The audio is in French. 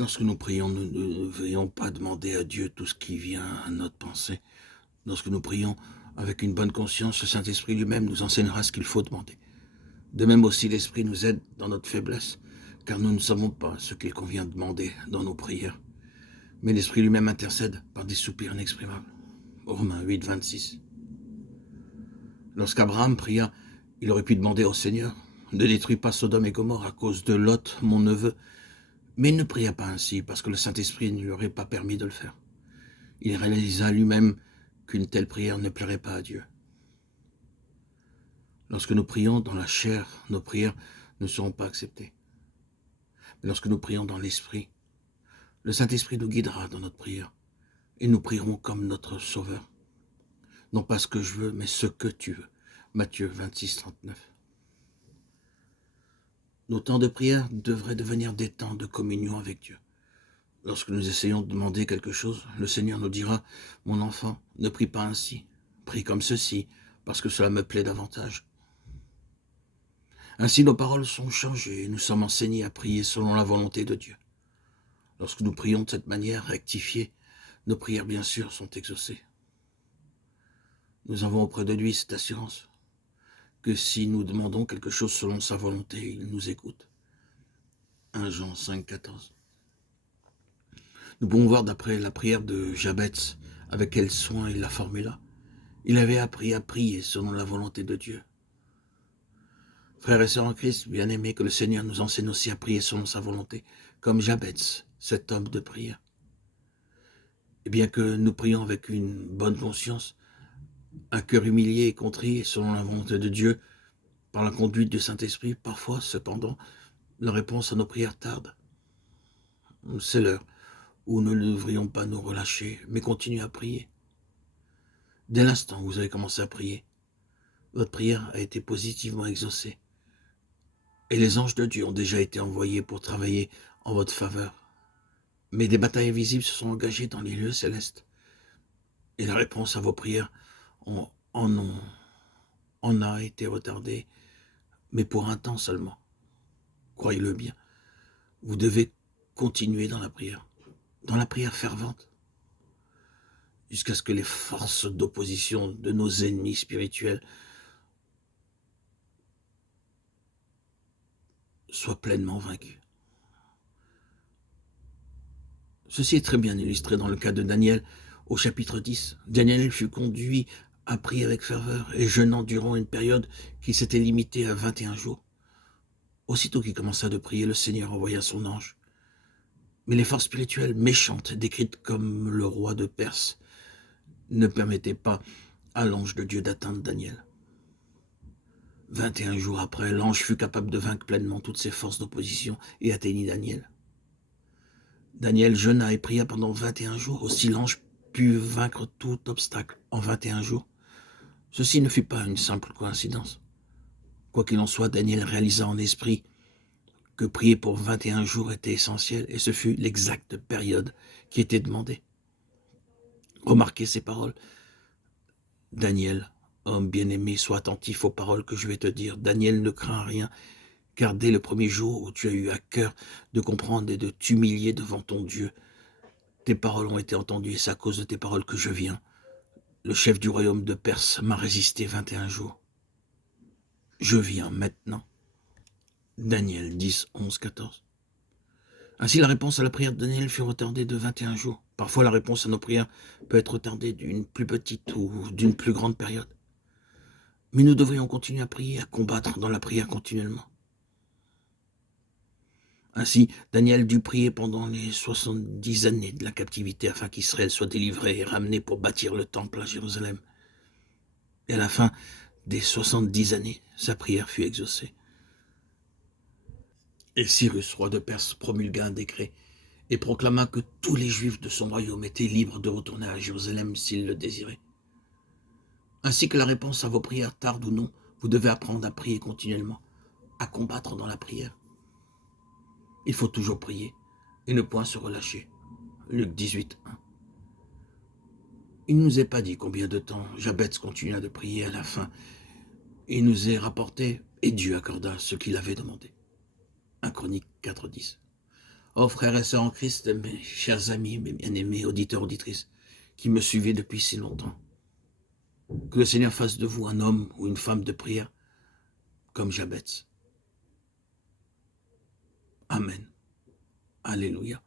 Lorsque nous prions, nous ne devrions pas demander à Dieu tout ce qui vient à notre pensée. Lorsque nous prions avec une bonne conscience, le Saint-Esprit lui-même nous enseignera ce qu'il faut demander. De même aussi, l'Esprit nous aide dans notre faiblesse, car nous ne savons pas ce qu'il convient de demander dans nos prières. Mais l'Esprit lui-même intercède par des soupirs inexprimables. Romains 8, 26. Lorsqu'Abraham pria, il aurait pu demander au Seigneur « Ne détruis pas Sodome et Gomorrhe à cause de Lot, mon neveu ». Mais il ne pria pas ainsi, parce que le Saint-Esprit ne lui aurait pas permis de le faire. Il réalisa lui-même qu'une telle prière ne plairait pas à Dieu. Lorsque nous prions dans la chair, nos prières ne seront pas acceptées. Mais lorsque nous prions dans l'Esprit, le Saint-Esprit nous guidera dans notre prière, et nous prierons comme notre Sauveur. Non pas ce que je veux, mais ce que tu veux. Matthieu 26, 39. Nos temps de prière devraient devenir des temps de communion avec Dieu. Lorsque nous essayons de demander quelque chose, le Seigneur nous dira « Mon enfant, ne prie pas ainsi, prie comme ceci, parce que cela me plaît davantage. » Ainsi, nos paroles sont changées et nous sommes enseignés à prier selon la volonté de Dieu. Lorsque nous prions de cette manière rectifiée, nos prières, bien sûr, sont exaucées. Nous avons auprès de lui cette assurance que si nous demandons quelque chose selon sa volonté, il nous écoute. 1 Jean 5, 14. Nous pouvons voir d'après la prière de Jabez avec quel soin il la formula. Il avait appris à prier selon la volonté de Dieu. Frères et sœurs en Christ, bien-aimés, que le Seigneur nous enseigne aussi à prier selon sa volonté, comme Jabez, cet homme de prière. Et bien que nous prions avec une bonne conscience, un cœur humilié et contrit selon la volonté de Dieu, par la conduite du Saint-Esprit, parfois, cependant, la réponse à nos prières tarde. C'est l'heure où nous ne devrions pas nous relâcher, mais continuer à prier. Dès l'instant où vous avez commencé à prier, votre prière a été positivement exaucée. Et les anges de Dieu ont déjà été envoyés pour travailler en votre faveur. Mais des batailles invisibles se sont engagées dans les lieux célestes. Et la réponse à vos prières en a été retardée, mais pour un temps seulement. Croyez-le bien. Vous devez continuer dans la prière fervente, jusqu'à ce que les forces d'opposition de nos ennemis spirituels soient pleinement vaincues. Ceci est très bien illustré dans le cas de Daniel au chapitre 10. Daniel fut conduit à prier avec ferveur et jeûnant durant une période qui s'était limitée à 21 jours. Aussitôt qu'il commença de prier, le Seigneur envoya son ange. Mais les forces spirituelles méchantes, décrites comme le roi de Perse, ne permettaient pas à l'ange de Dieu d'atteindre Daniel. 21 jours après, l'ange fut capable de vaincre pleinement toutes ses forces d'opposition et atteignit Daniel. Daniel jeûna et pria pendant 21 jours. Aussi l'ange put vaincre tout obstacle en 21 jours. Ceci ne fut pas une simple coïncidence. Quoi qu'il en soit, Daniel réalisa en esprit que prier pour 21 jours était essentiel et ce fut l'exacte période qui était demandée. Remarquez ces paroles. Daniel, homme bien-aimé, sois attentif aux paroles que je vais te dire. Daniel, ne crains rien, car dès le premier jour où tu as eu à cœur de comprendre et de t'humilier devant ton Dieu, tes paroles ont été entendues et c'est à cause de tes paroles que je viens. Le chef du royaume de Perse m'a résisté 21 jours. Je viens maintenant. Daniel 10, 11, 14. Ainsi, la réponse à la prière de Daniel fut retardée de 21 jours. Parfois, la réponse à nos prières peut être retardée d'une plus petite ou d'une plus grande période. Mais nous devrions continuer à prier, à combattre dans la prière continuellement. Ainsi, Daniel dut prier pendant les 70 années de la captivité afin qu'Israël soit délivré et ramené pour bâtir le temple à Jérusalem. Et à la fin des 70 années, sa prière fut exaucée. Et Cyrus, roi de Perse, promulgua un décret et proclama que tous les Juifs de son royaume étaient libres de retourner à Jérusalem s'ils le désiraient. Ainsi que la réponse à vos prières tarde ou non, vous devez apprendre à prier continuellement, à combattre dans la prière. Il faut toujours prier et ne point se relâcher. Luc 18, 1. Il ne nous est pas dit combien de temps Jabez continua de prier à la fin. Il nous est rapporté et Dieu accorda ce qu'il avait demandé. 1 Chronique 4, 10. Oh frères et sœurs en Christ, mes chers amis, mes bien-aimés, auditeurs, auditrices, qui me suivez depuis si longtemps, que le Seigneur fasse de vous un homme ou une femme de prière comme Jabez. Amen. Alléluia.